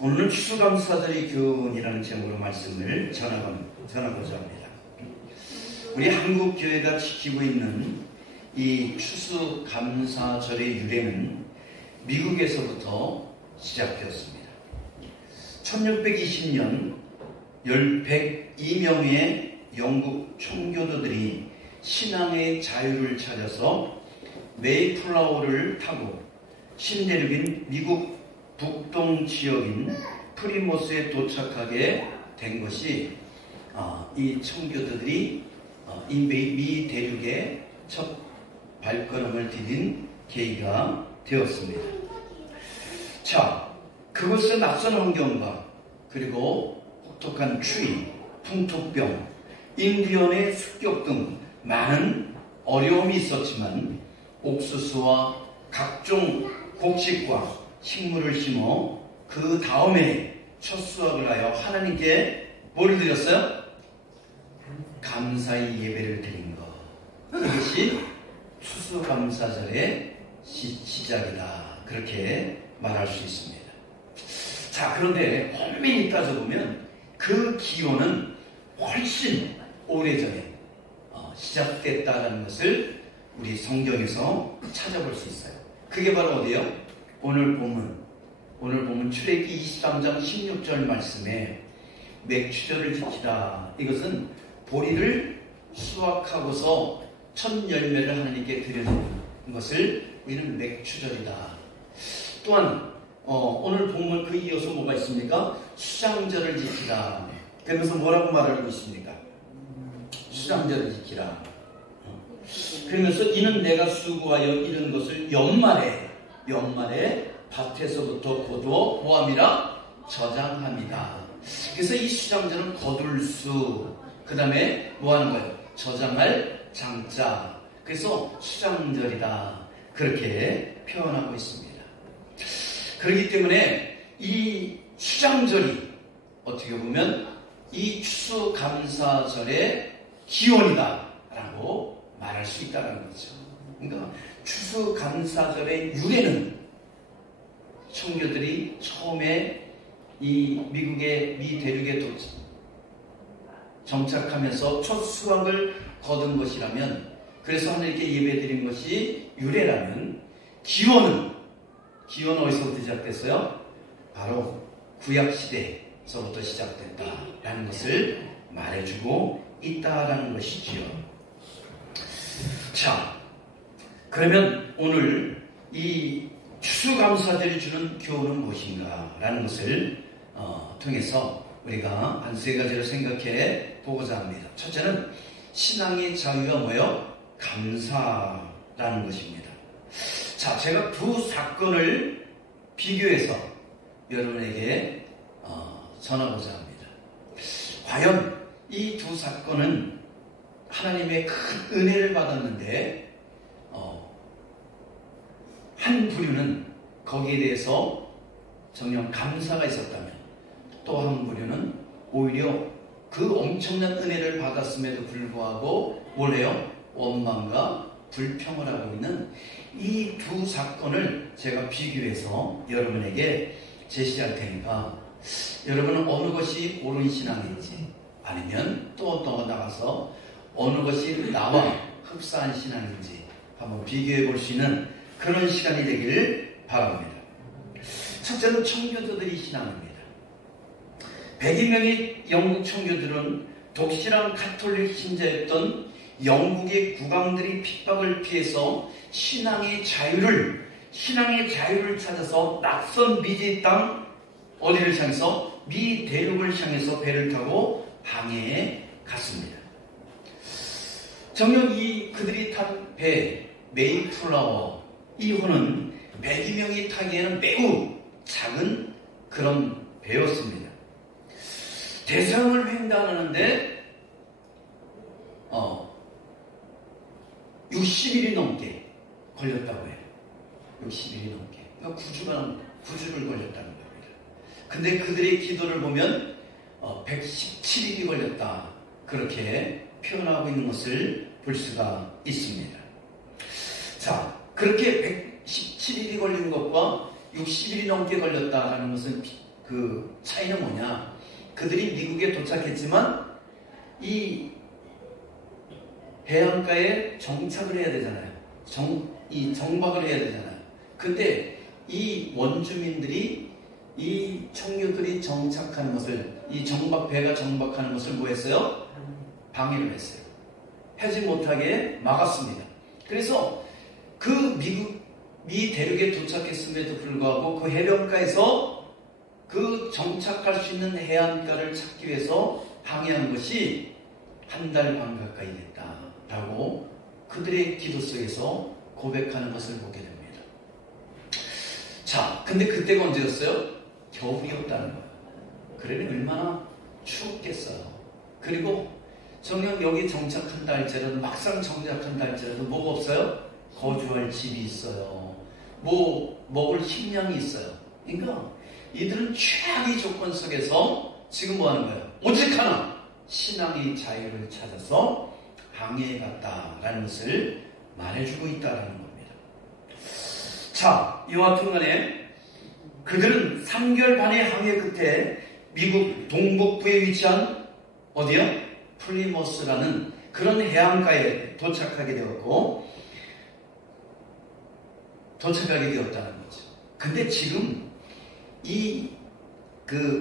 오늘은 추수감사절의 교훈이라는 제목으로 말씀을 전하고자 합니다. 우리 한국교회가 지키고 있는 이 추수감사절의 유래는 미국에서부터 시작되었습니다. 1620년 102명의 영국 총교도들이 신앙의 자유를 찾아서 메이플라워를 타고 신대륙인 미국 북동 지역인 프리모스에 도착하게 된 것이 이 청교도들이 이 미 대륙에 첫 발걸음을 디딘 계기가 되었습니다. 자, 그것은 낯선 환경과 그리고 혹독한 추위, 풍토병, 인디언의 습격 등 많은 어려움이 있었지만 옥수수와 각종 곡식과 식물을 심어 그 다음에 첫 수확을 하여 하나님께 뭘 드렸어요? 감사의 예배를 드린 것. 그것이 추수감사절의 시작이다. 그렇게 말할 수 있습니다. 자, 그런데 엄밀히 따져보면 그 기원은 훨씬 오래전에 시작됐다는 것을 우리 성경에서 찾아볼 수 있어요. 그게 바로 어디요? 오늘 보면 출애굽기 23장 16절 말씀에 맥추절을 지키라. 이것은 보리를 수확하고서 첫 열매를 하나님께 드리는 것을 우리는 맥추절이다. 또한 오늘 보면 그 이어서 뭐가 있습니까? 수장절을 지키라. 그러면서 뭐라고 말하고 있습니까? 수장절을 지키라. 그러면서 이는 내가 수고하여 이룬 것을 연말에 밭에서부터 거두어 모함이라 저장합니다. 그래서 이 수장절은 거둘 수, 그 다음에 뭐 하는 거예요? 저장할 장자. 그래서 수장절이다. 그렇게 표현하고 있습니다. 그렇기 때문에 이 수장절이 어떻게 보면 이 추수감사절의 기원이다 라고 말할 수 있다는 거죠. 그러니까 추수감사절의 유래는 청교들이 처음에 이 미국의 미 대륙에 정착하면서 첫 수확을 거둔 것이라면, 그래서 하나님께 예배드린 것이 유래라면, 기원은 어디서부터 시작됐어요? 바로 구약시대에서부터 시작됐다라는 것을 말해주고 있다라는 것이지요. 자, 그러면 오늘 이 추수감사절이 주는 교훈은 무엇인가 라는 것을 통해서 우리가 한 세 가지를 생각해 보고자 합니다. 첫째는 신앙의 자유가 뭐예요? 감사라는 것입니다. 자, 제가 두 사건을 비교해서 여러분에게 전하고자 합니다. 과연 이 두 사건은 하나님의 큰 은혜를 받았는데 한 부류는 거기에 대해서 정녕 감사가 있었다면, 또 한 부류는 오히려 그 엄청난 은혜를 받았음에도 불구하고 뭘 해요? 원망과 불평을 하고 있는 이 두 사건을 제가 비교해서 여러분에게 제시할 테니까, 여러분은 어느 것이 옳은 신앙인지, 아니면 또 나가서 어느 것이 나와 흡사한 신앙인지 한번 비교해 볼 수 있는 그런 시간이 되기를 바랍니다. 첫째는 청교도들의 신앙입니다. 102명의 영국 청교도들은 독실한 카톨릭 신자였던 영국의 국왕들의 핍박을 피해서 신앙의 자유를 찾아서 낯선 미지 땅 어디를 향해서? 미 대륙을 향해서 배를 타고 항해에 갔습니다. 정녕 그들이 탄 배 메이플라워, 이 호는 102명이 타기에는 매우 작은 그런 배였습니다. 대서양을 횡단하는데 60일이 넘게 걸렸다고 해요. 60일이 넘게. 그러니까 9주를 걸렸다는 겁니다. 근데 그들의 기도를 보면 117일이 걸렸다. 그렇게 표현하고 있는 것을 볼 수가 있습니다. 자, 그렇게 117일이 걸린 것과 60일이 넘게 걸렸다라는 것은 그 차이는 뭐냐? 그들이 미국에 도착했지만 이 해안가에 정착을 해야 되잖아요. 정박을 해야 되잖아요. 근데 이 원주민들이 이 청류들이 정착하는 것을, 이 배가 정박하는 것을 뭐 했어요? 방해를 했어요. 하지 못하게 막았습니다. 그래서 그 미 대륙에 도착했음에도 불구하고 그 해변가에서 그 정착할 수 있는 해안가를 찾기 위해서 항해한 것이 한 달 반 가까이 됐다라고 그들의 기도 속에서 고백하는 것을 보게 됩니다. 자, 근데 그때가 언제였어요? 겨울이었다는 거예요. 그러니 얼마나 추웠겠어요. 그리고 정녕 여기 정착한다 할지라도, 막상 정착한다 할지라도 뭐가 없어요? 거주할 집이 있어요. 뭐 먹을 식량이 있어요. 그러니까 이들은 최악의 조건 속에서 지금 뭐 하는 거예요? 오직 하나, 신앙의 자유를 찾아서 항해에 갔다라는 것을 말해주고 있다라는 겁니다. 자, 이와 같은 간에 그들은 3개월 반의 항해 끝에 미국 동북부에 위치한 어디요? 플리머스라는 그런 해안가에 도착하게 되었다는 거죠. 근데 지금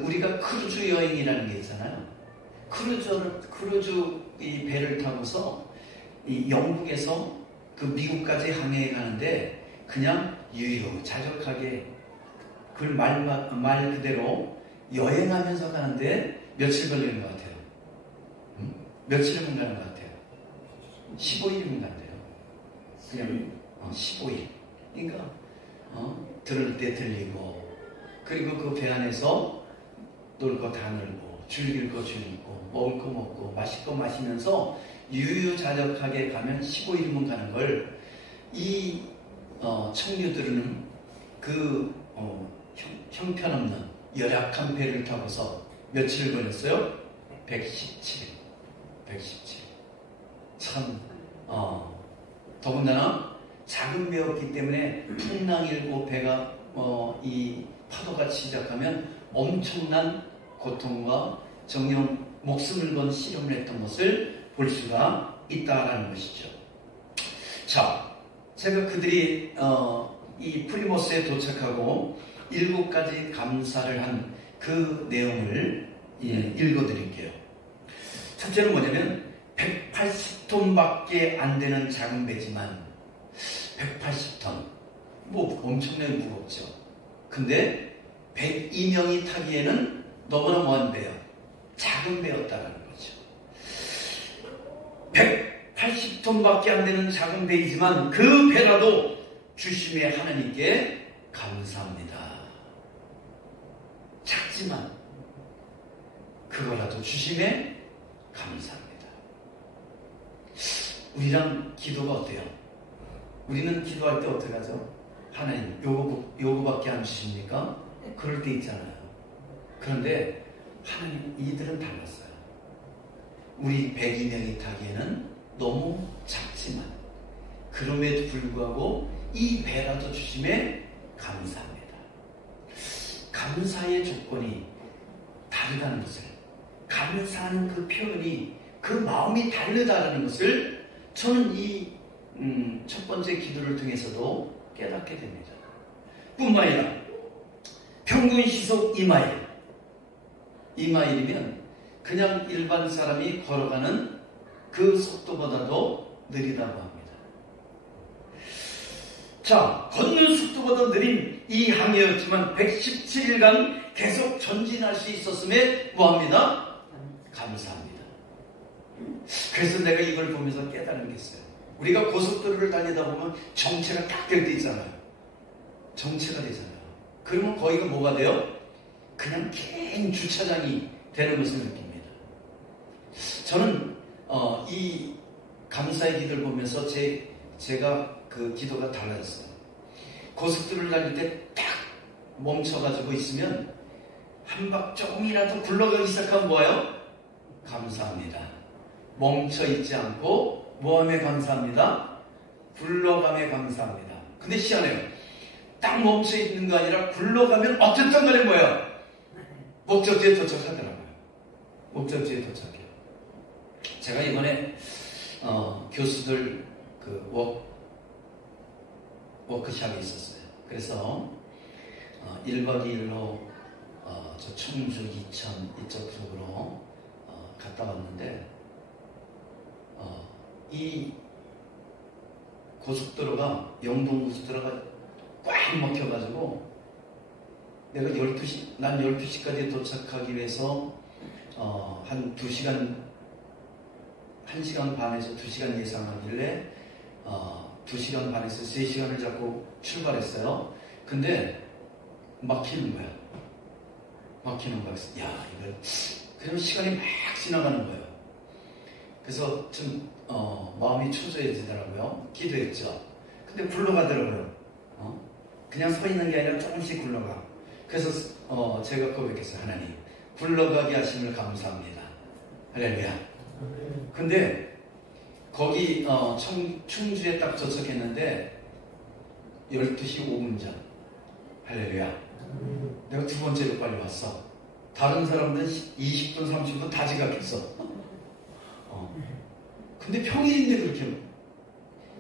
우리가 크루즈 여행이라는 게 있잖아요. 크루즈 이 배를 타고서 이 영국에서 그 미국까지 항해해 가는데 그냥 유유자적하게 그 말 그대로 여행하면서 가는데 며칠 걸리는 것 같아요? 며칠이면 가는 것 같아요? 15일이면 간대요. 그냥 15일. 그러니까 들을 때 들리고, 그리고 그 배 안에서 놀 거 다 놀고, 즐길 거 즐기고, 먹을 거 먹고, 마실 거 마시면서 유유자적하게 가면 15일이면 가는 걸 이 청류들은 그 형편없는 열악한 배를 타고서 며칠 걸렸어요? 117일. 참, 더군다나 작은 배였기 때문에 풍랑 일고 배가 이 파도가 시작하면 엄청난 고통과 정녕 목숨을 건 씨름을 했던 것을 볼 수가 있다라는 것이죠. 자, 제가 그들이 이 프리모스에 도착하고 7가지 감사를 한 그 내용을 읽어드릴게요. 첫째는 뭐냐면 180톤밖에 안 되는 작은 배지만 180톤, 뭐 엄청나게 무겁죠. 근데 102명이 타기에는 너무나 먼 배요. 작은 배였다는 거죠. 180톤밖에 안 되는 작은 배이지만 그 배라도 주심의 하나님께 감사합니다. 작지만 그거라도 주심에 감사합니다. 우리랑 기도가 어때요? 우리는 기도할 때 어떻게 하죠? 하나님, 요거밖에 안 주십니까? 그럴 때 있잖아요. 그런데 하나님, 이들은 달랐어요. 우리 102명이 타기에는 너무 작지만 그럼에도 불구하고 이 배라도 주심에 감사합니다. 감사의 조건이 다르다는 것을, 감사하는 그 표현이, 그 마음이 다르다는 것을 저는 이 첫 번째 기도를 통해서도 깨닫게 됩니다. 뿐만 아니라 평균 시속 2마일, 2마일이면 그냥 일반 사람이 걸어가는 그 속도보다도 느리다고 합니다. 자, 걷는 속도보다 느린 이 항해였지만 117일간 계속 전진할 수 있었음에 뭐합니다? 감사합니다. 그래서 내가 이걸 보면서 깨달은 게 있어요. 우리가 고속도로를 달리다 보면 정체가 딱 될 때 있잖아요. 정체가 되잖아요. 그러면 거기가 뭐가 돼요? 그냥 긴 주차장이 되는 것을 느낍니다. 저는 이 감사의 기도를 보면서 제가 그 기도가 달라졌어요. 고속도로를 달릴 때 딱 멈춰가지고 있으면 한 박 조금이라도 굴러가기 시작하면 뭐예요? 감사합니다. 멈춰있지 않고 뭐함에 감사합니다? 굴러감에 감사합니다. 근데 희한해요. 딱 멈춰 있는 거 아니라 굴러가면 어쨌든 간에 뭐야? 목적지에 도착하더라고요. 목적지에 도착해요. 제가 이번에 교수들 그 워크숍이 있었어요. 그래서 1박 2일로 저 청주, 이천 이쪽 쪽으로 갔다 왔는데 이 고속도로가 영동고속도로가 꽉 막혀가지고 내가 난 12시까지 도착하기 위해서 한 2시간 1시간 반에서 2시간 예상하길래 2시간 반에서 3시간을 잡고 출발했어요. 근데 막히는 거야. 막히는 거야. 야, 이거 그럼 시간이 막 지나가는 거예요. 그래서 좀 마음이 초조해지더라고요. 기도했죠. 근데 굴러가더라고요. 그냥 서 있는 게 아니라 조금씩 굴러가. 그래서 제가 고백했어요. 하나님, 굴러가게 하심을 감사합니다. 할렐루야. 근데 거기 충주에 딱 도착했는데 12시 5분 전. 할렐루야. 내가 두 번째로 빨리 왔어. 다른 사람들은 20분 30분 다 지각했어. 근데 평일인데 그렇게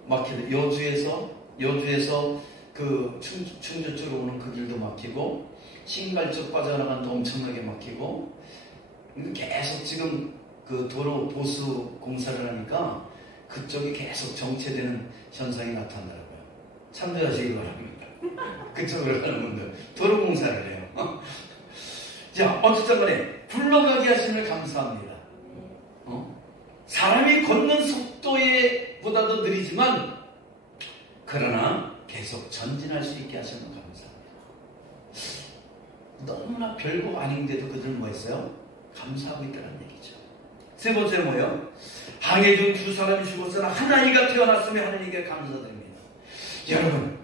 막히고, 여주에서 그 충주 쪽으로 오는 그 길도 막히고, 신갈 쪽 빠져나가는 엄청나게 막히고, 계속 지금 그 도로 보수 공사를 하니까 그쪽이 계속 정체되는 현상이 나타나더라고요. 참조하시기 바랍니다. 그쪽으로 가는 분들 도로 공사를 해요. 자, 어쨌든 간에 굴러가게 하심을 감사합니다. 사람이 걷는 속도에 보다도 느리지만 그러나 계속 전진할 수 있게 하시면 감사합니다. 너무나 별거 아닌데도 그들 뭐 했어요? 감사하고 있다는 얘기죠. 세 번째 뭐예요? 항해 중 두 사람이 죽었으나 한 아이가 태어났으며 하나님께 감사드립니다. 여러분,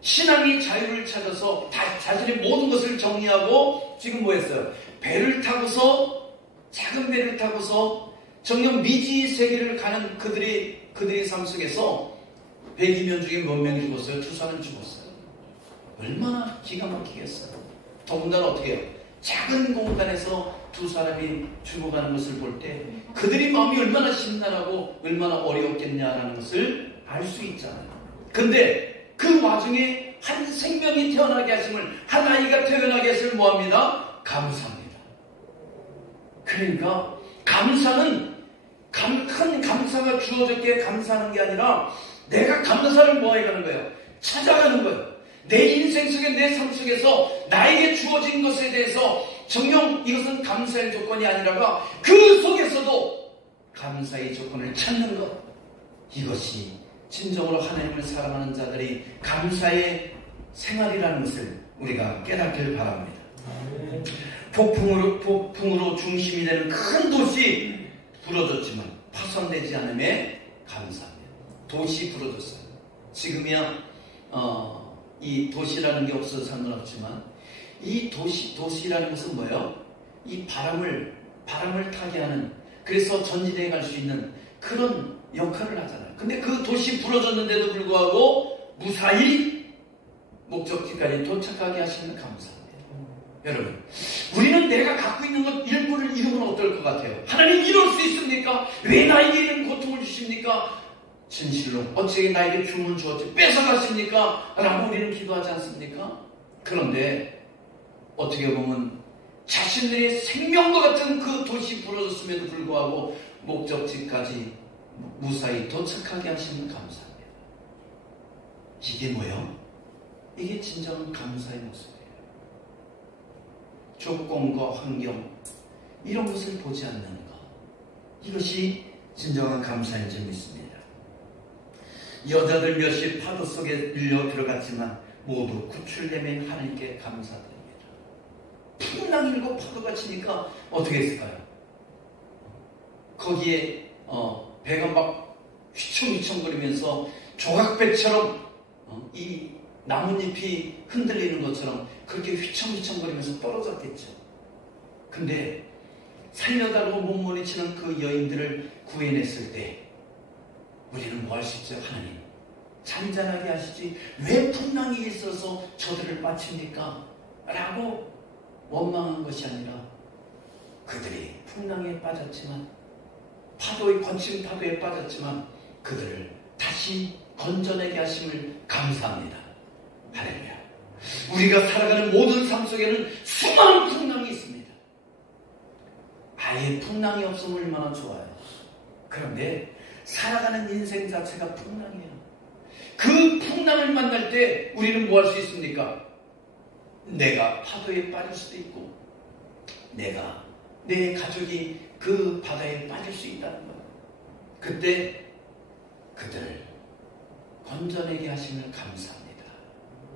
신앙이 자유를 찾아서 자신의 모든 것을 정리하고 지금 뭐 했어요? 배를 타고서, 작은 배를 타고서 정녕 미지 세계를 가는 그들의 삶 속에서 102명 중에 몇 명이 죽었어요? 두 사람이 죽었어요. 얼마나 기가 막히겠어요. 더군다나 어떻게 해요? 작은 공간에서 두 사람이 죽어가는 것을 볼 때 그들의 마음이 얼마나 심란하고 얼마나 어려웠겠냐라는 것을 알 수 있잖아요. 근데 그 와중에 한 생명이 태어나게 하심을, 한 아이가 태어나게 하심을 뭐합니다? 감사합니다. 그러니까 감사는 큰 감사가 주어졌기에 감사하는 게 아니라 내가 감사를 뭐해 가는 거예요? 찾아가는 거예요. 내 인생 속에, 내 삶 속에서 나에게 주어진 것에 대해서 정녕 이것은 감사의 조건이 아니라가 그 속에서도 감사의 조건을 찾는 것, 이것이 진정으로 하나님을 사랑하는 자들이 감사의 생활이라는 것을 우리가 깨닫길 바랍니다. 폭풍으로 중심이 되는 큰 도시 부러졌지만 파손되지 않음에 감사합니다. 도시 부러졌어요. 지금이야 이 도시라는 게 없어서 상관없지만 이 도시라는 것은 뭐예요? 이 바람을 타게 하는, 그래서 전진해 갈 수 있는 그런 역할을 하잖아요. 근데 그 도시 부러졌는데도 불구하고 무사히 목적지까지 도착하게 하시는 감사합니다. 여러분, 우리는 내가 갖고 있는 것 일부를 잃으면 어떨 것 같아요? 하나님, 이럴 수 있습니까? 왜 나에게 이런 고통을 주십니까? 진실로 어찌 나에게 춤을 주었지 뺏어가십니까? 라고 우리는 기도하지 않습니까? 그런데 어떻게 보면 자신들의 생명과 같은 그 도시 부러졌음에도 불구하고 목적지까지 무사히 도착하게 하시는 감사합니다. 이게 뭐예요? 이게 진정한 감사의 모습이에요. 조건과 환경, 이런 것을 보지 않는 것, 이것이 진정한 감사인 줄 믿습니다. 여자들 몇이 파도 속에 밀려 들어갔지만 모두 구출되면 하나님께 감사드립니다. 풍랑 일고 파도가 치니까 어떻게 했을까요? 거기에 배가 막 휘청휘청거리면서 조각배처럼 이 나뭇잎이 흔들리는 것처럼 그렇게 휘청휘청거리면서 떨어졌겠죠. 근데 살려달라고 몸부림치는 그 여인들을 구해냈을 때 우리는 뭐 할 수 있죠? 하나님, 잔잔하게 하시지 왜 풍랑이 풍랑이 있어서 저들을 빠칩니까? 라고 원망한 것이 아니라 그들이 풍랑에 빠졌지만 거친 파도에 빠졌지만 그들을 다시 건져내게 하심을 감사합니다. 할렐루야. 우리가 살아가는 모든 삶 속에는 수많은 풍랑이 있습니다. 아예 풍랑이 없으면 얼마나 좋아요. 그런데 살아가는 인생 자체가 풍랑이에요. 그 풍랑을 만날 때 우리는 뭐 할 수 있습니까? 내가 파도에 빠질 수도 있고 내 가족이 그 바다에 빠질 수 있다는 거예요. 그때 그들을 건져내게 하심을 감사합니다.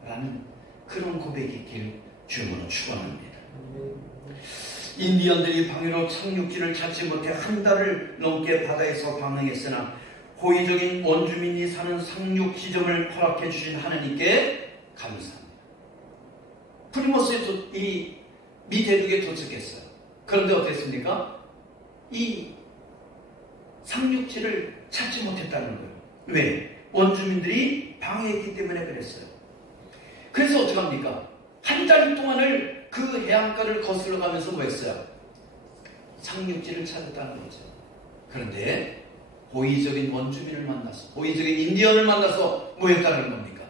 라는 그런 고백이 있길 주님으로 축원합니다. 인디언들이 방위로 착륙지를 찾지 못해 한 달을 넘게 바다에서 방황했으나 호의적인 원주민이 사는 상륙 지점을 허락해 주신 하나님께 감사합니다. 프리모스에 이 미대륙에 도착했어요. 그런데 어땠습니까? 이 상륙지를 찾지 못했다는 거예요. 왜? 원주민들이 방해했기 때문에 그랬어요. 그래서 어떡합니까? 한 달 동안을 그 해안가를 거슬러 가면서 뭐 했어요? 상륙지를 찾았다는 거죠. 그런데 호의적인 원주민을 만나서, 호의적인 인디언을 만나서 뭐 했다는 겁니까?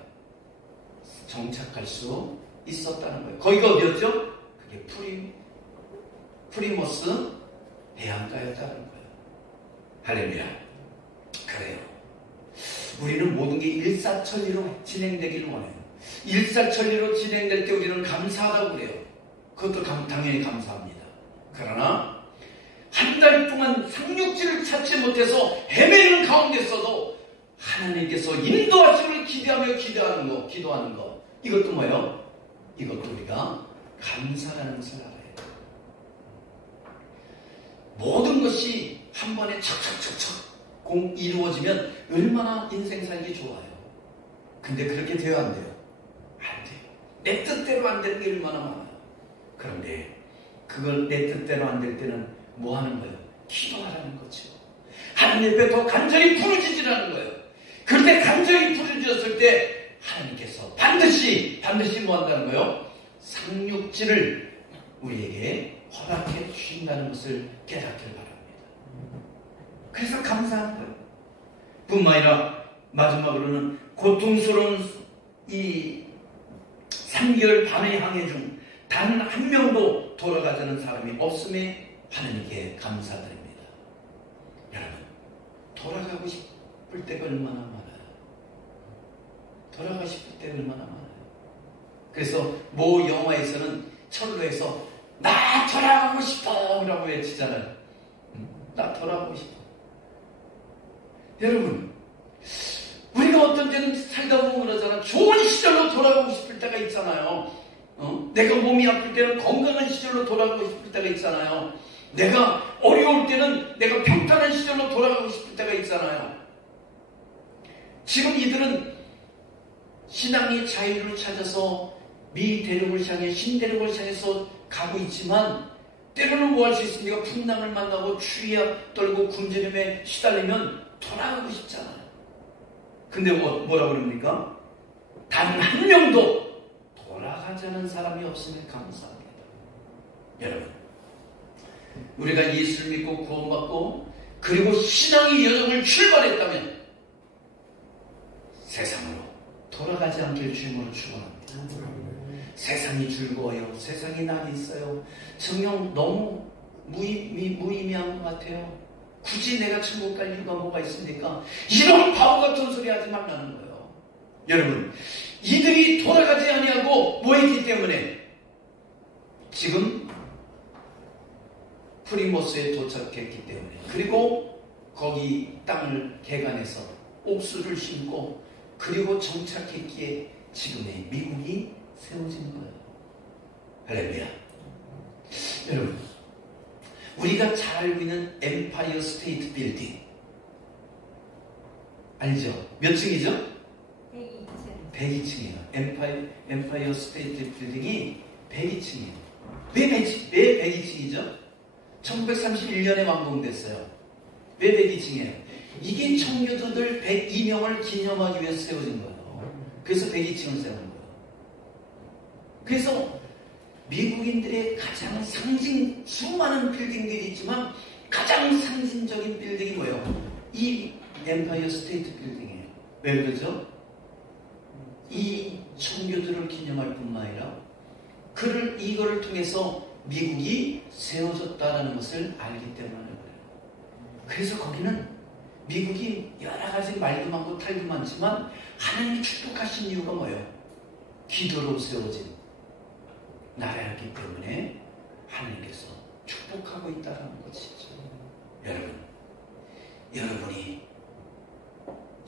정착할 수 있었다는 거예요. 거기가 어디였죠? 그게 프리모스 해안가였다는 거예요. 할렐루야. 그래요. 우리는 모든 게 일사천리로 진행되기를 원해요. 일사천리로 진행될 때 우리는 감사하다고 그래요. 그것도 당연히 감사합니다. 그러나 한 달 동안 상륙지를 찾지 못해서 헤매는 가운데 있어도 하나님께서 인도하심을 기도하는 거. 이것도 뭐예요? 이것도 우리가 감사라는 것을 알아야 돼요. 모든 것이 한 번에 척척척척 이루어지면 얼마나 인생 살기 좋아요. 근데 그렇게 돼야 안 돼요. 안 돼요. 내 뜻대로 안 되는 게 얼마나 많아요. 그런데 그걸 내 뜻대로 안 될 때는 뭐 하는 거예요? 기도하라는 거죠. 하나님 앞에 더 간절히 부르짖으라는 거예요. 그런데 간절히 부르짖었을 때 하나님께서 반드시 뭐 한다는 거예요? 상륙지를 우리에게 허락해 주신다는 것을 깨닫길 바랍니다. 그래서 감사한 거예요. 뿐만 아니라 마지막으로는 고통스러운 이 3개월 반의 항해 중 단 한 명도 돌아가자는 사람이 없음에 하나님께 감사드립니다. 여러분, 돌아가고 싶을 때가 얼마나 많아요. 돌아가고 싶을 때가 얼마나 많아요. 그래서 모 영화에서는 철로에서 나 돌아가고 싶어 라고 외치잖아요. 나 돌아가고 싶어. 여러분, 우리가 어떤 때는 살다 보면 그러잖아. 좋은 시절로 돌아가고 싶을 때가 있잖아요. 내가 몸이 아플 때는 건강한 시절로 돌아가고 싶을 때가 있잖아요. 내가 어려울 때는 내가 평탄한 시절로 돌아가고 싶을 때가 있잖아요. 지금 이들은 신앙의 자유를 찾아서 미대륙을 향해 신대륙을 향해서 가고 있지만 때로는 뭐 할 수 있습니까? 풍랑을 만나고 추위에 떨고 굶주림에 시달리면 돌아가고 싶잖아요. 근데 뭐라고 그럽니까? 단 한 명도 돌아가자는 사람이 없음에 감사합니다. 여러분, 우리가 예수를 믿고 구원받고 그리고 신앙의 여정을 출발했다면 세상으로 돌아가지 않길 주님으로 축원합니다. 세상이 즐거워요. 세상이 날이 있어요. 정녕 너무 무의미한 것 같아요. 굳이 내가 천국 갈 이유가 뭐가 있습니까? 이런 바보 같은 소리 하지 말라는 거예요. 여러분, 이들이 돌아가지 아니하고 뭐 했기 때문에 지금 프리모스에 도착했기 때문에, 그리고 거기 땅을 개간해서 옥수를 심고 그리고 정착했기에 지금의 미국이 세워진 거예요. 할렐루야. 여러분, 우리가 잘 알고 있는 엠파이어 스테이트 빌딩 알죠? 몇 층이죠? 102층이에요. 엠파이어 스테이트 빌딩이 102층이에요. 왜 102층이죠? 1931년에 완공됐어요. 왜 102층이에요? 이게 청교도들 102명을 기념하기 위해서 세워진 거예요. 그래서 102층을 세운 거예요. 그래서 미국인들의 가장 수많은 빌딩들이 있지만 가장 상징적인 빌딩이 뭐예요? 이 엠파이어 스테이트 빌딩이에요. 왜 그러죠? 이 청교도를 기념할 뿐만 아니라 이거를 통해서 미국이 세워졌다는 것을 알기 때문에 그래요. 그래서 거기는 미국이 여러 가지 말도 많고 탈도 많지만 하나님이 축복하신 이유가 뭐예요? 기도로 세워진 나라였기 때문에 하나님께서 축복하고 있다는 것이죠.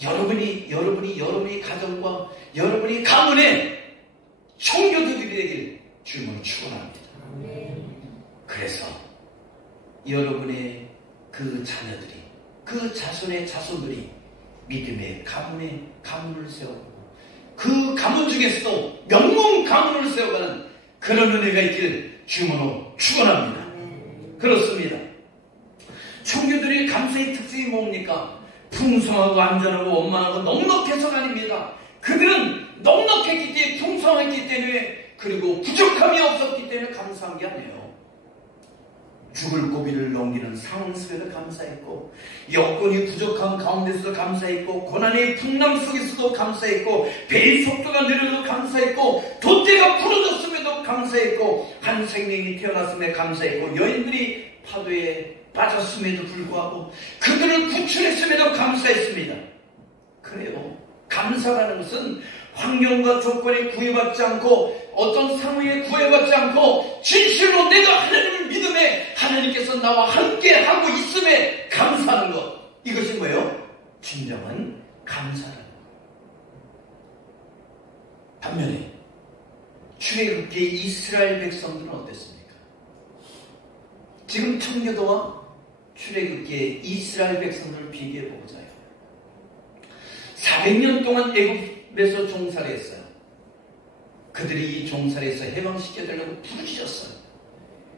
여러분이 가정과 여러분이 가문에 청교도들이 되길 주님은 축원합니다. 그래서 여러분의 그 자녀들이, 그 자손의 자손들이 믿음의 가문을 세우고 그 가문 중에서도 명문 가문을 세워가는 그런 은혜가 있기를 주님으로 축원합니다. 그렇습니다. 청교도의 감사의 특징이 뭡니까? 풍성하고 안전하고 원만하고 넉넉해서가 아닙니다. 그들은 넉넉했기 때문에, 풍성했기 때문에, 그리고 부족함이 없었기 때문에 감사한 게 아니에요. 죽을 고비를 넘기는 상황 속에도 감사했고, 여건이 부족한 가운데서도 감사했고, 고난의 풍랑 속에서도 감사했고, 배의 속도가 느려도 감사했고, 돛대가 부러졌음에도 감사했고, 한 생명이 태어났음에 감사했고, 여인들이 파도에 빠졌음에도 불구하고 그들을 구출했음에도 감사했습니다. 그래요. 감사라는 것은 환경과 조건에 구애받지 않고 어떤 상황에 구애받지 않고 진실로 내가 하나님을 믿음에 하나님께서 나와 함께 하고 있음에 감사하는 것. 이것이 뭐예요? 진정한 감사라는 것. 반면에 출애굽기의 이스라엘 백성들은 어땠습니까? 지금 청교도와 출애굽기의 이스라엘 백성들을 비교해보자. 400년 동안 애굽에서 종살이 했어요. 그들이 이 종살이에서 해방시켜달라고 부르셨어요.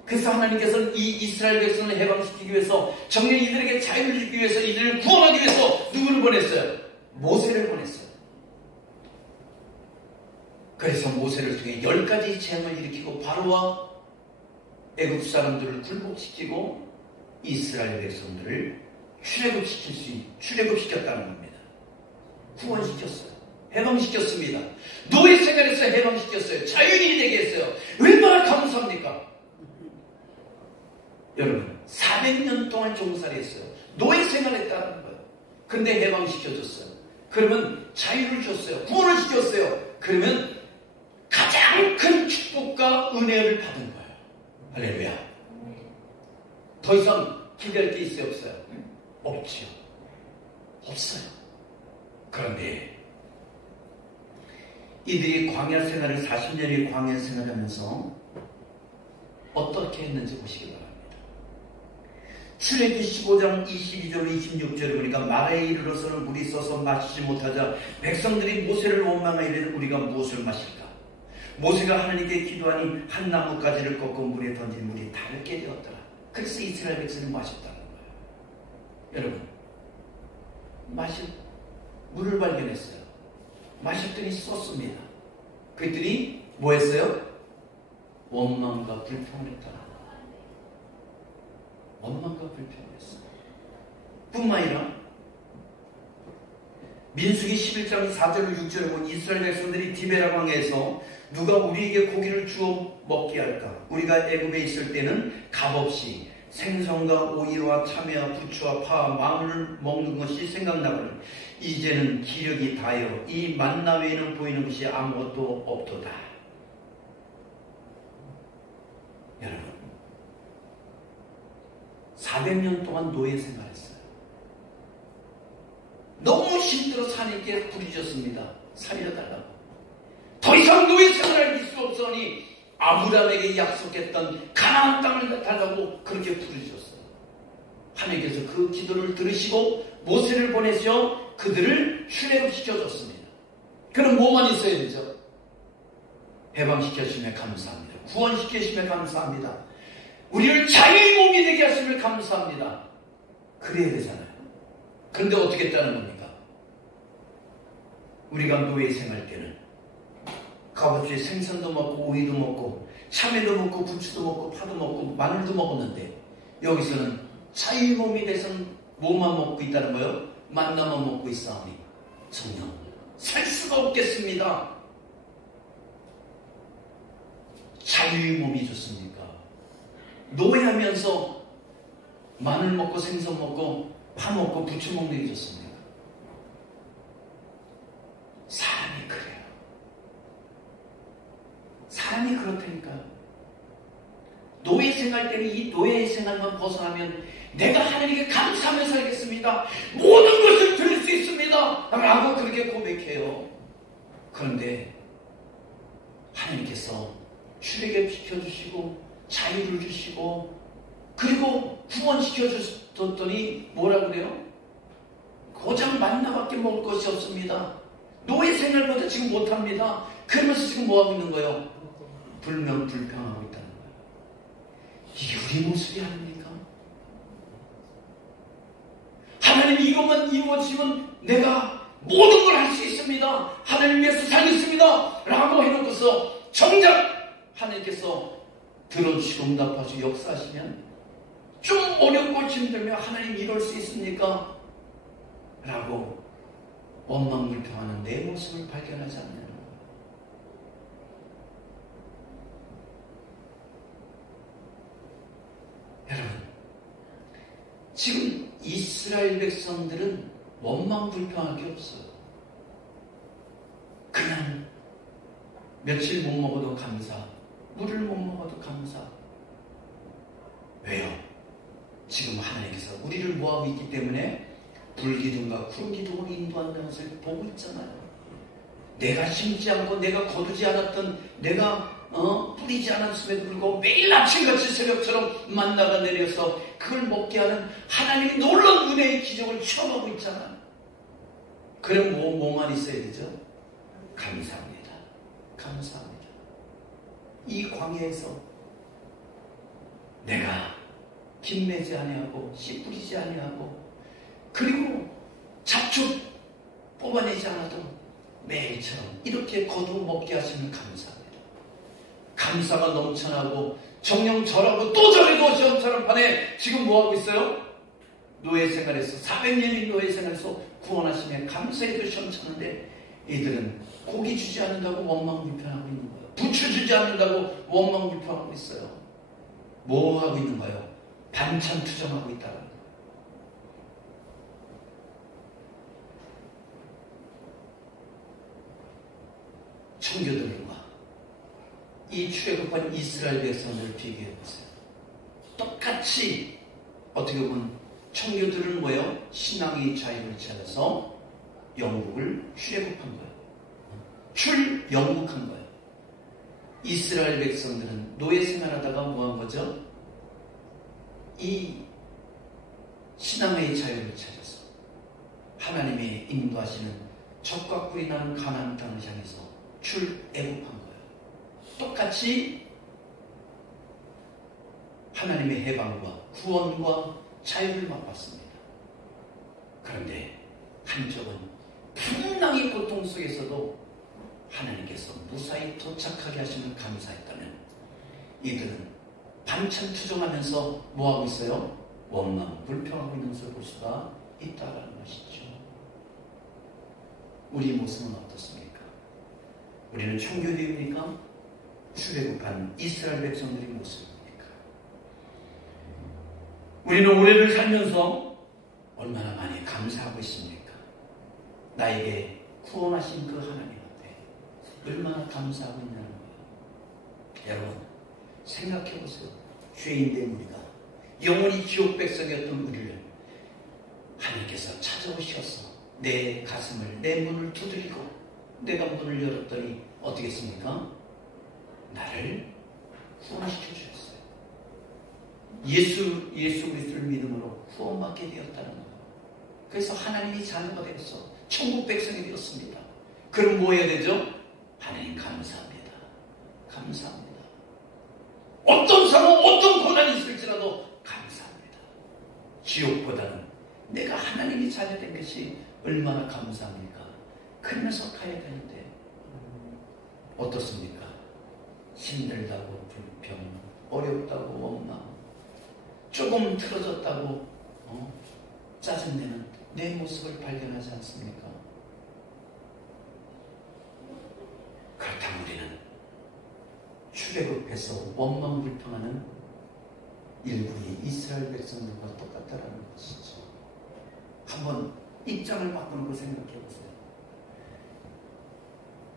그래서 하나님께서는 이 이스라엘 백성을 해방시키기 위해서 정녕 이들에게 자유를 주기 위해서 이들을 구원하기 위해서 누구를 보냈어요? 모세를 보냈어요. 그래서 모세를 통해 10가지 재앙을 일으키고 바로와 애굽 사람들을 굴복시키고 이스라엘 백성들을 출애굽시켰다는 겁니다. 구원시켰어요. 해방시켰습니다. 노예 생활에서 해방시켰어요. 자유인이 되게 했어요. 얼마나 감사합니까? 여러분, 400년 동안 종살이 했어요. 노예 생활했다는 거예요. 그런데 해방시켜줬어요. 그러면 자유를 줬어요. 구원을 시켰어요. 그러면 가장 큰 축복과 은혜를 받은 거예요. 할렐루야. 더 이상 기대할 게 있어요? 없어요? 없지요. 없어요. 그런데 이들이 광야 생활을 40년의 광야 생활하면서 어떻게 했는지 보시기 바랍니다. 출애굽기 15장 22절 26절에 보니까 마라에 이르러서는 물이 써서 마시지 못하자 백성들이 모세를 원망하이르되 우리가 무엇을 마실까? 모세가 하나님께 기도하니 한 나뭇가지를 꺾고 물에 던진 물이 달게 되었더라. 그래서 이스라엘 백성이 마셨다는 거예요. 여러분, 물을 발견했어요. 마셨더니 썼습니다. 그랬더니 뭐 했어요? 원망과 불평을 했다는 거예요. 원망과 불평을 했어요. 뿐만 아니라 민수기 11장 4절 6절에 보면 이스라엘 백성들이 디베라 광야에서 누가 우리에게 고기를 주어 먹게 할까? 우리가 애굽에 있을 때는 값없이 생선과 오이와 참외와 부추와 파와 마늘을 먹는 것이 생각나거늘 이제는 기력이 다하여 이 만나 외에는 보이는 것이 아무것도 없도다. 여러분, 400년 동안 노예 생활했어요. 너무 힘들어서 하나님께 부르짖었습니다. 살려달라고. 더 이상 노예 생활을 할 수 없으니 아브라함에게 약속했던 가나안 땅을 달라고 그렇게 부르짖었어요. 하나님께서 그 기도를 들으시고 모세를 보내셔 그들을 출애굽시켜줬습니다. 그럼 뭐만 있어야 되죠? 해방시켜주시면 감사합니다. 구원시켜주시면 감사합니다. 우리를 자유의 몸이 되게 하시면 감사합니다. 그래야 되잖아요. 그런데 어떻게 했다는 겁니까? 우리가 노예 생활 때는 값없이 생선도 먹고 오이도 먹고 참외도 먹고 부추도 먹고 파도 먹고 마늘도 먹었는데 여기서는 자유 몸이 돼서는 뭐만 먹고 있다는 거예요? 만나만 먹고 있사오니 전혀 살 수가 없겠습니다. 자유의 몸이 좋습니까? 노예하면서 마늘 먹고 생선 먹고 파 먹고 부추 먹는 게 좋습니까? 사람이 그래요. 사람이 그렇다니까요. 노예 생활 때는 이 노예 생활만 벗어나면 내가 하나님께 감사하며 살겠습니다. 모든 것을 드릴 수 있습니다. 라고 그렇게 고백해요. 그런데 하나님께서 출애굽 시켜주시고 자유를 주시고 그리고 구원시켜줬더니 뭐라 그래요? 고작 만나밖에 먹을 것이 없습니다. 노예 생활보다 지금 못합니다. 그러면서 지금 뭐하고 있는 거예요? 불평하고 있다는 거예요. 이게 우리 모습이 아닙니까? 하나님 이것만 이루어지면 내가 모든 걸 할 수 있습니다. 하나님 위해서 살겠습니다. 라고 해놓고서 정작 하나님께서 들어주시고 응답하시고 역사하시면 좀 어렵고 힘들면 하나님 이럴 수 있습니까? 라고 원망불평하는 내 모습을 발견하지 않는 거예요. 여러분, 지금 이스라엘 백성들은 원망불평할 게 없어요. 그냥 며칠 못 먹어도 감사, 물을 못 먹어도 감사. 왜요? 지금 하나님께서 우리를 모하고 있기 때문에 불기둥과 구름기둥을 인도한다는 것을 보고 있잖아요. 내가 심지 않고 내가 거두지 않았던 내가 뿌리지 않았음에도 불구하고 매일 아침같이 새벽처럼 만나가 내려서 그걸 먹게 하는 하나님의 놀라운 은혜의 기적을 체험하고 있잖아요. 그럼 뭐만 있어야 되죠? 감사합니다. 감사합니다. 이 광야에서 내가 김 매지 아니하고 씨 뿌리지 아니하고 그리고 잡초 뽑아내지 않아도 매일처럼 이렇게 거두어 먹게 하시면 감사합니다. 감사가 넘쳐나고 정령 절하고 또 절하고 시험처럼 반에 지금 뭐하고 있어요? 노예 생활에서 400년의 노예 생활에서 구원하시며 감사해도 시험쳤는데 이들은 고기 주지 않는다고 원망불평하고 있는 거예요. 부추 주지 않는다고 원망불평하고 있어요. 뭐 하고 있는 거예요? 반찬 투정하고 있다는 거예요. 청교도들과 이 출애굽한 이스라엘 백성들을 비교해 보세요. 똑같이 어떻게 보면 청교도들은 뭐예요? 신앙의 자유를 찾아서 영국을 출애굽한 거예요. 출영국한 거예요. 이스라엘 백성들은 노예 생활하다가 뭐한 거죠? 이 신앙의 자유를 찾아서 하나님의 인도하시는 적과 꿀이 나는 가나안 땅을 향해서 출애굽한 거예요. 똑같이 하나님의 해방과 구원과 자유를 맛봤습니다. 그런데 한쪽은 풍랑의 고통 속에서도 하나님께서 무사히 도착하게 하시면 감사했다면 이들은 반찬 투정하면서 뭐하고 있어요? 원망, 불평하고 있는 것을 볼 수가 있다는 것이죠. 우리 모습은 어떻습니까? 우리는 청교도입니까? 출애굽한 이스라엘 백성들의 모습입니까? 우리는 올해를 살면서 얼마나 많이 감사하고 있습니까? 나에게 구원하신 그 하나님한테 얼마나 감사하고 있냐는 거예요. 여러분 생각해 보세요. 죄인된 우리가 영원히 지옥 백성이었던 우리를 하나님께서 찾아오셔서 내 가슴을 내 문을 두드리고 내가 문을 열었더니 어떻게 했습니까? 나를 구원시켜 주셨어요. 예수 그리스도를 믿음으로 구원받게 되었다는 거예요. 그래서 하나님이 자녀가 되어서 천국 백성이 되었습니다. 그럼 뭐 해야 되죠? 하나님 감사합니다. 감사합니다. 어떤 상황, 어떤 고난이 있을지라도 감사합니다. 지옥보다는 내가 하나님이 자녀된 것이 얼마나 감사합니까? 그러면서 가야 되는데 어떻습니까? 힘들다고 불평, 어렵다고 원망, 조금 틀어졌다고 짜증내는 내 모습을 발견하지 않습니까? 그렇다면 우리는 출애굽해서 원망 불평하는 일부의 이스라엘 백성들과 똑같다라는 것이죠. 한번 입장을 바꾸는 거 생각해 보세요.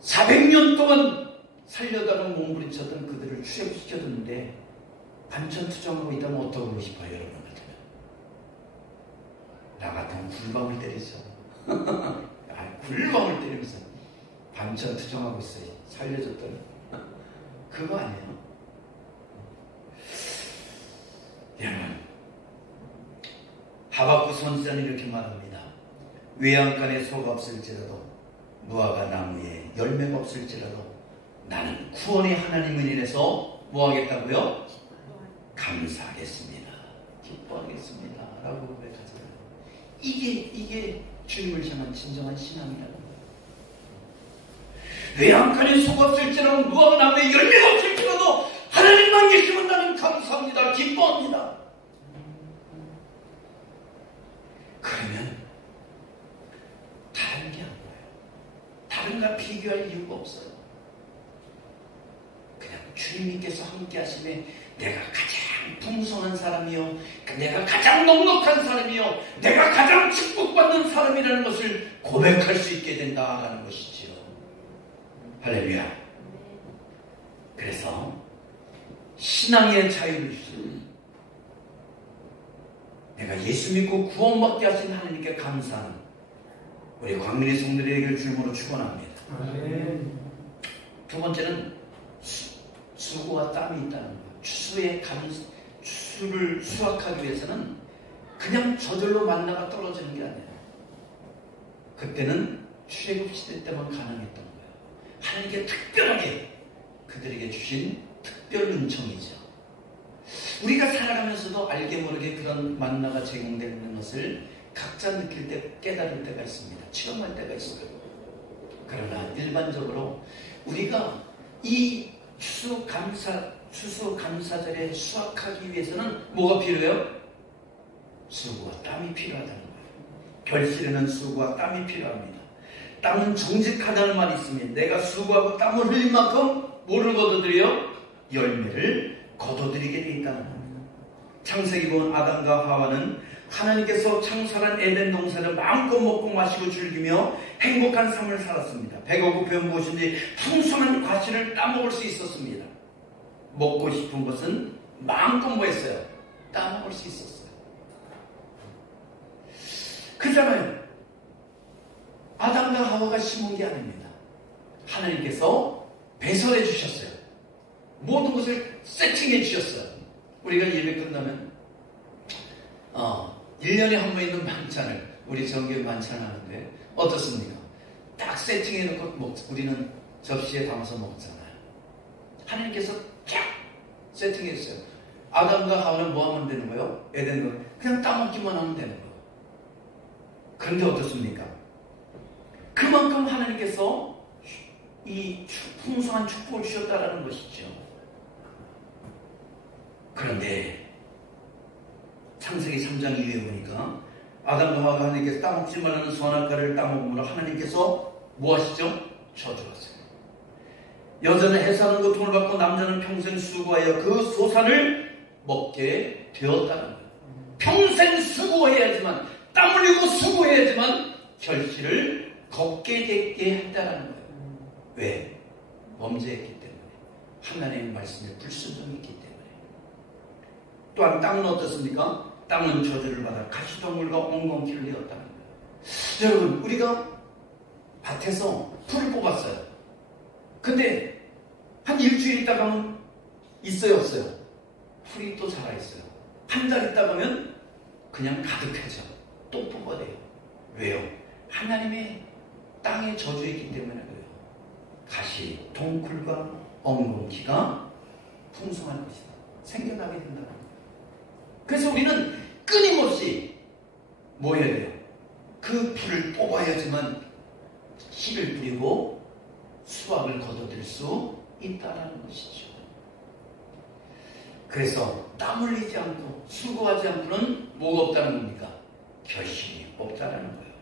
400년 동안 살려다가 몸부림쳤던 그들을 출애굽시켜뒀는데 반천투정하고 있다면 어떠고 싶어요, 여러분 같으면? 나 같으면 굴밤을 때리죠. 굴밤을 때리면서 반천투정하고 있어요. 살려줬더니 그거 아니에요. 여러분, 하박국 선지자는 이렇게 말합니다. 외양간에 소가 없을지라도 무화과 나무에 열매가 없을지라도 나는 구원의 하나님을 인해서 뭐 하겠다고요? 감사하겠습니다. 기뻐하겠습니다. 라고 고백하잖아요. 이게 주님을 향한 진정한 신앙이라는 거예요. 외양간에 소가 없을지라도 무화과 나무에 열매가 없을지라도 하나님만 계시면 나는 감사합니다. 기뻐합니다. 그러면 다른 게 안 보여요. 다른가 비교할 이유가 없어요. 그냥 주님께서 함께 하심에 내가 가장 풍성한 사람이요, 내가 가장 넉넉한 사람이요, 내가 가장 축복받는 사람이라는 것을 고백할 수 있게 된다는 것이지요. 할렐루야. 그래서 신앙의 자유를 주신, 내가 예수 믿고 구원받게 하신 하나님께 감사하는 우리 광민의 성도들에게 줄무로 축원합니다. 두 번째는 수고와 땀이 있다는 것. 추수를 수확하기 위해서는 그냥 저절로 만나가 떨어지는 게 아니에요. 그때는 출애굽 시대 때만 가능했던 거예요. 하나님께 특별하게 그들에게 주신 특별 은총이죠. 우리가 살아가면서도 알게 모르게 그런 만나가 제공되는 것을 각자 느낄 때, 깨달을 때가 있습니다. 체험할 때가 있어요. 그러나 일반적으로 우리가 이 추수감사절에 수확하기 위해서는 뭐가 필요해요? 수고와 땀이 필요하다는 거예요. 결실에는 수고와 땀이 필요합니다. 땀은 정직하다는 말이 있으면 내가 수고하고 땀을 흘린 만큼 뭐를 거둬들여요? 열매를 거둬들이게 돼 있다는 겁니다. 창세기 보면 아담과 하와는 하나님께서 창설한 에덴 동산을 마음껏 먹고 마시고 즐기며 행복한 삶을 살았습니다. 배가 고프면 무엇인지 풍성한 과실을 따먹을 수 있었습니다. 먹고 싶은 것은 마음껏 뭐 했어요? 따먹을 수 있었어요. 그잖아요. 아담과 하와가 심은 게 아닙니다. 하나님께서 배설해 주셨어요. 모든 것을 세팅해 주셨어요. 우리가 예배 끝나면 1년에 한 번 있는 만찬을, 우리 정교회 만찬하는데 어떻습니까? 딱 세팅해 놓고 우리는 접시에 담아서 먹잖아요. 하나님께서 쫙 세팅해 주세요. 아담과 하와는 뭐 하면 되는 거예요? 에덴은 그냥 따먹기만 하면 되는 거예요. 그런데 어떻습니까? 그만큼 하나님께서 이 풍성한 축복을 주셨다라는 것이죠. 그런데 창세기 3장 이후에 보니까 아담과 하와가 하나님께서 따먹지 말라는 선악과를 따먹음으로 하나님께서 뭐 하시죠? 저주하세요. 여자는 해산한 고통을 받고 남자는 평생 수고하여 그 소산을 먹게 되었다는 거예요. 평생 수고해야지만, 땀 흘리고 수고해야지만 결실을 걷게 되게 했다는 거예요. 왜? 범죄했기 때문에. 하나님의 말씀에 불순종했기 때문에. 또한 땅은 어떻습니까? 땅은 저주를 받아 가시덩굴과 엉겅퀴를 내었다는 거예요. 여러분, 우리가 밭에서 풀을 뽑았어요. 근데 한 일주일 있다 가면 있어요, 없어요? 풀이 또 자라있어요. 한 달 있다 가면 그냥 가득해져. 또 뽑아내요. 왜요? 하나님의 땅에 저주했기 때문에 그래요. 가시, 동굴과 엉겅퀴가 풍성한 것이다. 생겨나게 된다는 거예요. 그래서 우리는 끊임없이 뭐 해야 돼요? 그 풀을 뽑아야지만 씨를 뿌리고 수확을 거둬들일 수 있다는 것이죠. 그래서 땀 흘리지 않고 수고하지 않고는 뭐가 없다는 겁니까? 결실이 없다는 거예요.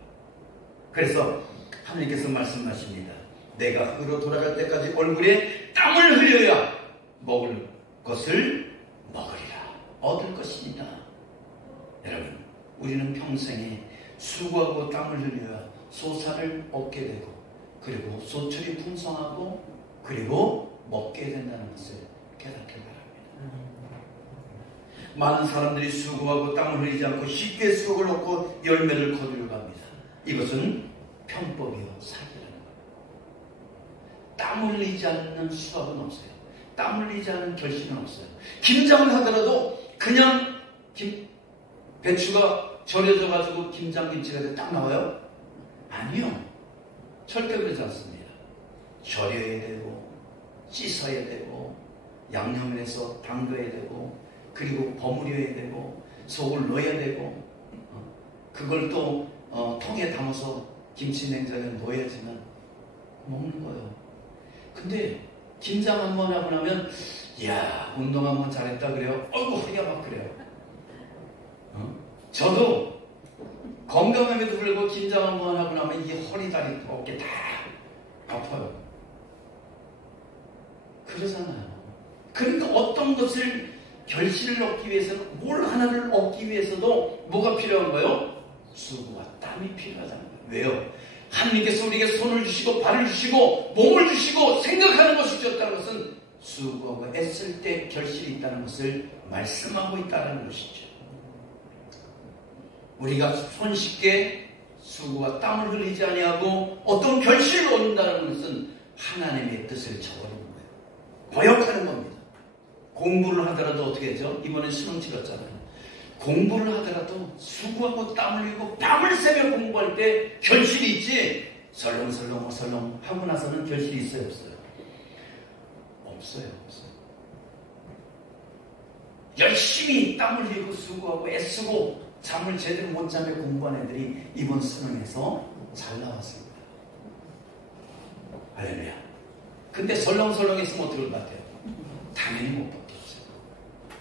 그래서 하나님께서 말씀하십니다. 내가 흙으로 돌아갈 때까지 얼굴에 땀을 흘려야 먹을 것을 먹으리라. 얻을 것입니다. 여러분, 우리는 평생에 수고하고 땀을 흘려야 소사를 얻게 되고, 그리고 소출이 풍성하고, 그리고 먹게 된다는 것을 깨닫기 바랍니다. 많은 사람들이 수고하고 땀을 흘리지 않고 쉽게 수확을 얻고 열매를 거두려고 합니다. 이것은 편법이요 사기라는 거예요. 땀 흘리지 않는 수확은 없어요. 땀 흘리지 않는 결실은 없어요. 김장을 하더라도 그냥 배추가 절여져 가지고 김장김치가 딱 나와요? 아니요. 절대 그러지 않습니다. 절여야 되고, 씻어야 되고, 양념을 해서 담궈야 되고, 그리고 버무려야 되고, 속을 넣어야 되고, 그걸 또 통에 담아서 김치 냉장고에 넣어야지만 먹는 거예요. 근데 김장 한번 하고 나면, 이야, 운동 한번 잘했다 그래요? 어이구, 허리가 막 그래요. 저도 건강함에도 불구하고 김장 한번 하고 나면 이 허리, 다리, 어깨 다 아파요. 그러잖아요. 그러니까 어떤 것을 결실을 얻기 위해서는, 뭘 하나를 얻기 위해서도 뭐가 필요한 거예요? 수고와 땀이 필요하다는 거예요. 왜요? 하나님께서 우리에게 손을 주시고 발을 주시고 몸을 주시고 생각하는 것을 주셨다는 것은 수고하고 애쓸 때 결실이 있다는 것을 말씀하고 있다는 것이죠. 우리가 손쉽게 수고와 땀을 흘리지 아니하고 어떤 결실을 얻는다는 것은 하나님의 뜻을 저버리는 거예요. 거역하는 겁니다. 공부를 하더라도 어떻게 하죠? 이번에 수능 치렀잖아요. 공부를 하더라도 수고하고 땀을 흘리고 밤을 새며 공부할 때 결실이 있지, 설렁설렁 하고 나서는 결실이 있어요, 없어요? 없어요. 열심히 땀을 흘리고 수고하고 애쓰고 잠을 제대로 못 자며 공부한 애들이 이번 수능에서 잘 나왔습니다. 할렐루야. 근데 설렁설렁 했으면 어떨 것 같아요? 당연히 못 받겠죠.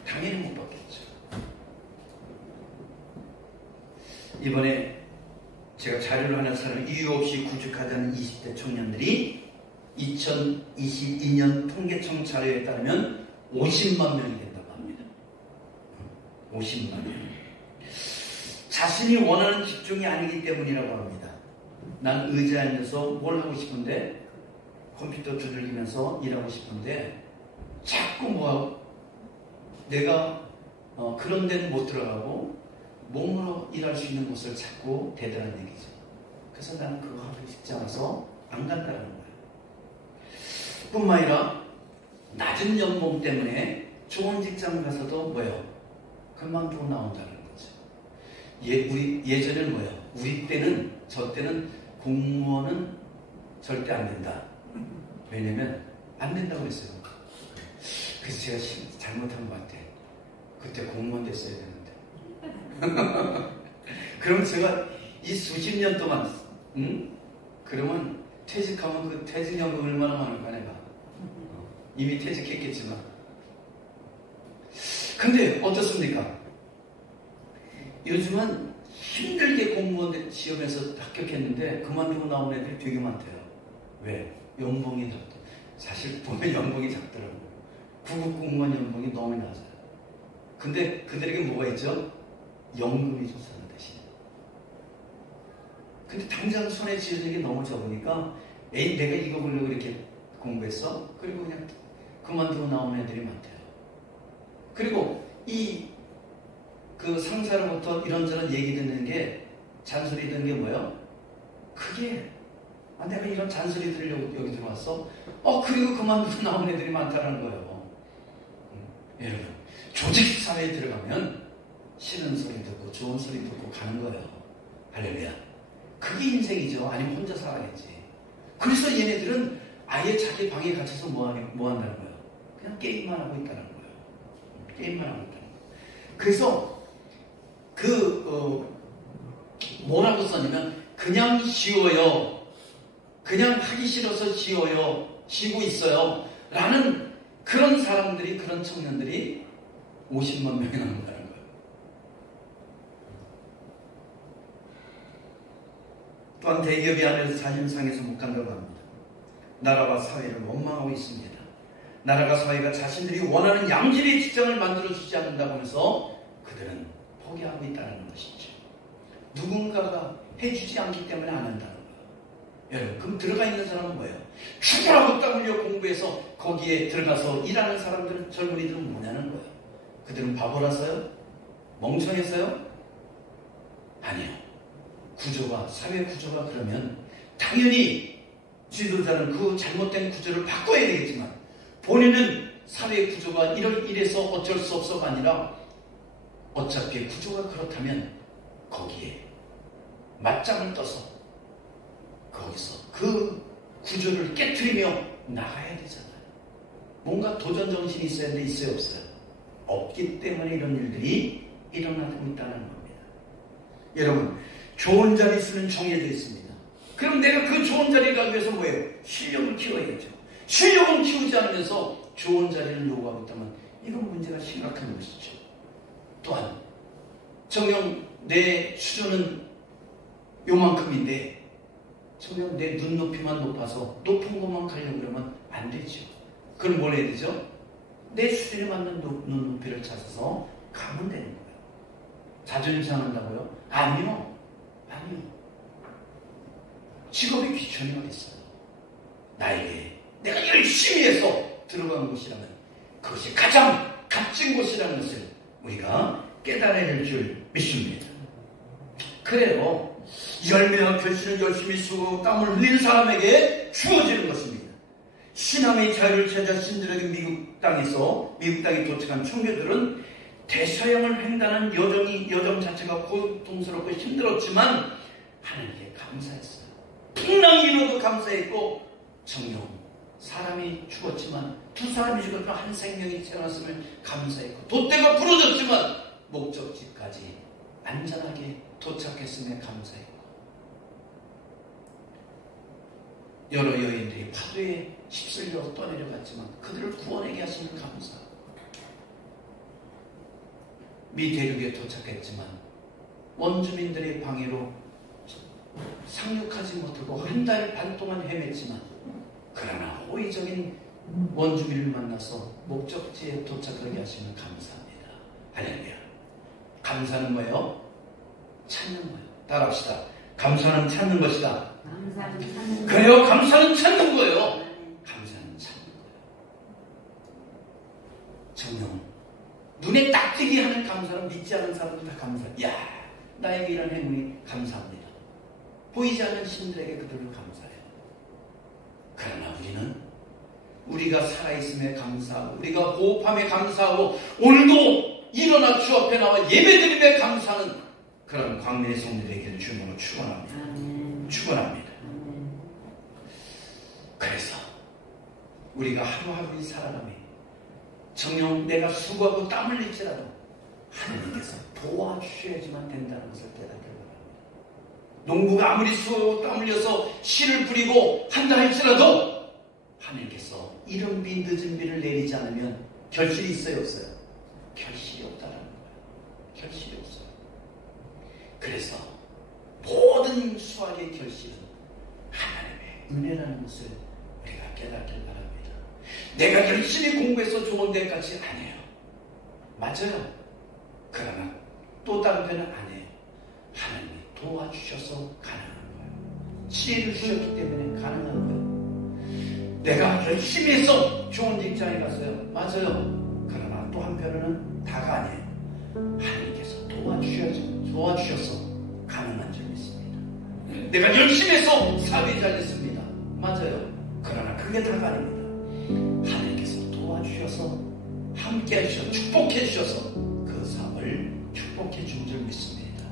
당연히 못 받겠죠. 이번에 제가 자료를 하나 사람, 이유 없이 구직하자는 20대 청년들이 2022년 통계청 자료에 따르면 50만 명이 된다고 합니다. 50만 명. 자신이 원하는 직종이 아니기 때문이라고 합니다. 난 의자에 앉아서 뭘 하고 싶은데, 컴퓨터 두들기면서 일하고 싶은데 자꾸 뭐하고 내가 그런 데는 못 들어가고 몸으로 일할 수 있는 곳을 찾고 대단한 얘기죠. 그래서 나는 그거 하고 싶지 않아서 안 간다는 거예요. 뿐만 아니라 낮은 연봉 때문에 좋은 직장 가서도 뭐예요? 그만두고 나온다는 거죠. 예전에는 뭐예요? 우리 때는, 저 때는 공무원은 절대 안 된다. 왜냐면 안 된다고 했어요. 그래서 제가 잘못한 것 같아. 그때 공무원 됐어야 되는데. 그럼 제가 이 수십 년 동안, 그러면 퇴직하면 그 퇴직연금 얼마나 많을까 내가. 이미 퇴직했겠지만. 근데 어떻습니까? 요즘은 힘들게 공무원 시험에서 합격했는데 그만두고 나온 애들이 되게 많대요. 왜? 연봉이 작다. 사실 보면 연봉이 작더라고요. 구급 공무원 연봉이 너무 낮아요. 근데 그들에게 뭐가 있죠? 연금이 좋다는 대신. 근데 당장 손에 쥐어지는 게 너무 적으니까, 에이, 내가 이거 보려고 이렇게 공부했어? 그리고 그냥 그만두고 나온 애들이 많대요. 그리고 그 상사로부터 이런저런 얘기 듣는 게, 잔소리 듣는 게 뭐예요? 그게, 내가 이런 잔소리 들으려고 여기 들어왔어? 그리고 그만두고 나온 애들이 많다는 거예요. 여러분, 조직사회에 들어가면 싫은 소리 듣고 좋은 소리 듣고 가는 거예요. 할렐루야. 그게 인생이죠. 아니면 혼자 살아야지. 그래서 얘네들은 아예 자기 방에 갇혀서 뭐 한다는 거예요? 그냥 게임만 하고 있다는 거예요. 게임만 하고 있다는 거예요. 그래서 뭐라고 썼냐면, 그냥 쉬워요. 그냥 하기 싫어서 쉬워요. 쉬고 있어요. 라는 그런 사람들이, 그런 청년들이 50만 명이 남는다는 거예요. 또한 대기업이 아니라서 자신상에서 못 간다고 합니다. 나라와 사회를 원망하고 있습니다. 나라가 사회가 자신들이 원하는 양질의 직장을 만들어주지 않는다고 하면서 그들은 포기하고 있다는 것이죠. 누군가가 해주지 않기 때문에 안 한다는 거예요. 여러분, 그럼 들어가 있는 사람은 뭐예요? 죽으라고 땀 흘려 공부해서 거기에 들어가서 일하는 사람들은, 젊은이들은 뭐냐는 거예요. 그들은 바보라서요? 멍청해서요? 아니요. 구조가, 사회 구조가 그러면 당연히 지도자는 그 잘못된 구조를 바꿔야 되겠지만 본인은 사회 구조가 이래서 어쩔 수 없어가 아니라 어차피 구조가 그렇다면 거기에 맞짱을 떠서 거기서 그 구조를 깨트리며 나가야 되잖아요. 뭔가 도전 정신이 있어야 되는데 있어요, 없어요? 없기 때문에 이런 일들이 일어나고 있다는 겁니다. 여러분, 좋은 자릿수는 정해져 있습니다. 그럼 내가 그 좋은 자리에 가기 위해서 뭐예요? 실력을 키워야죠. 실력을 키우지 않으면서 좋은 자리를 요구하고 있다면 이건 문제가 심각한 것이죠. 또한 정녕 내 수준은 요만큼인데 정녕 내 눈높이만 높아서 높은 곳만 가려고 그러면 안 되죠. 그럼 뭘 해야 되죠? 내 수준에 맞는 눈높이를 찾아서 가면 되는 거예요. 자존심 상한다고요? 아니요. 직업의 귀천이 어디 있어요? 나에게 내가 열심히 해서 들어간 곳이라면 그것이 가장 값진 곳이라는 것을 우리가 깨달아야 할 줄 믿습니다. 그래요. 열매와 결실은 열심히 쓰고 땀을 흘린 사람에게 주어지는 것입니다. 신앙의 자유를 찾아 신들에게 미국 땅에 도착한 청교들은 대서양을 횡단한 여정 자체가 고통스럽고 힘들었지만 하나님께 감사했어요. 풍랑이 일어도 감사했고 정녕 사람이 죽었지만 두 사람이 죽었지만 한 생명이 태어났음을 감사했고 돛대가 부러졌지만 목적지까지 안전하게 도착했음에 감사했고 여러 여인들이 파도에 휩쓸려 떠내려갔지만 그들을 구원하게 하시는 감사. 미 대륙에 도착했지만 원주민들의 방해로 상륙하지 못하고 한 달 반 동안 헤맸지만 그러나 호의적인 원주민을 만나서 목적지에 도착하게 하시면 감사합니다. 할렐루야. 감사는 뭐예요? 찾는 거예요. 따라합시다. 감사는 찾는 것이다. 그래요. 감사는 찾는 거예요. 감사는 찾는 거예요. 정녕 눈에 딱 띄게 하는 감사는 믿지 않은 사람들 다 감사해요. 야, 나에게 이런 행운이 감사합니다. 보이지 않는 신들에게 그들을 감사해요. 그러나 우리는 우리가 살아있음에 감사하고 우리가 호흡함에 감사하고 오늘도 일어나 주 앞에 나와 예배드림에 감사하는 그런 광대의 성도들에게 주님으로 축원합니다. 축원합니다. 그래서 우리가 하루하루 살아가며 정녕 내가 수고하고 땀을 흘릴지라도 하나님께서 도와주셔야지만 된다는 것을 깨닫게 바랍니다. 농부가 아무리 수고하고 땀 흘려서 씨를 뿌리고 한다 할지라도 하나님께서 이른 비 늦은 비를 내리지 않으면 결실이 있어요, 없어요? 결실이 없다라는 거예요. 결실이 없어요. 그래서 모든 수확의 결실은 하나님의 은혜라는 것을 우리가 깨닫길 바랍니다. 내가 열심히 공부해서 좋은 데까지 아니에요. 맞아요. 그러나 또 다른 데는 아니에요. 하나님이 도와주셔서 가능한 거예요. 지혜를 주셨기 때문에 가능한 거예요. 내가 열심히 해서 좋은 직장에 갔어요. 맞아요. 그러나 또 한편으로는 다가 아니에요. 하나님께서 도와주셔서 가능한 줄 믿습니다. 내가 열심히 해서 사업이 잘 됐습니다. 맞아요. 그러나 그게 다가 아닙니다. 하나님께서 도와주셔서 함께 해주셔서 축복해 주셔서 그 사업을 축복해 준 줄 믿습니다.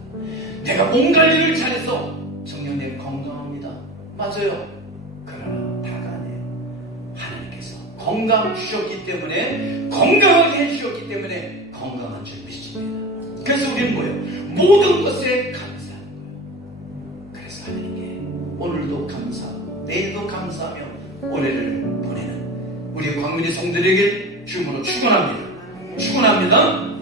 내가 몸 관리를 잘해서 정녕 내가 건강합니다. 맞아요. 그러나 다가 아니에요. 하나님께서 건강 주셨기 때문에 건강하게 해주셨기 때문에 건강한 줄 믿습니다. 그래서 우리는 뭐예요? 모든 것에 감사하는 거예요. 그래서 하나님께 오늘도 감사하고 내일도 감사하며 올해를 보내 우리 광민이 성들에게 주문으로 축원합니다. 축원합니다.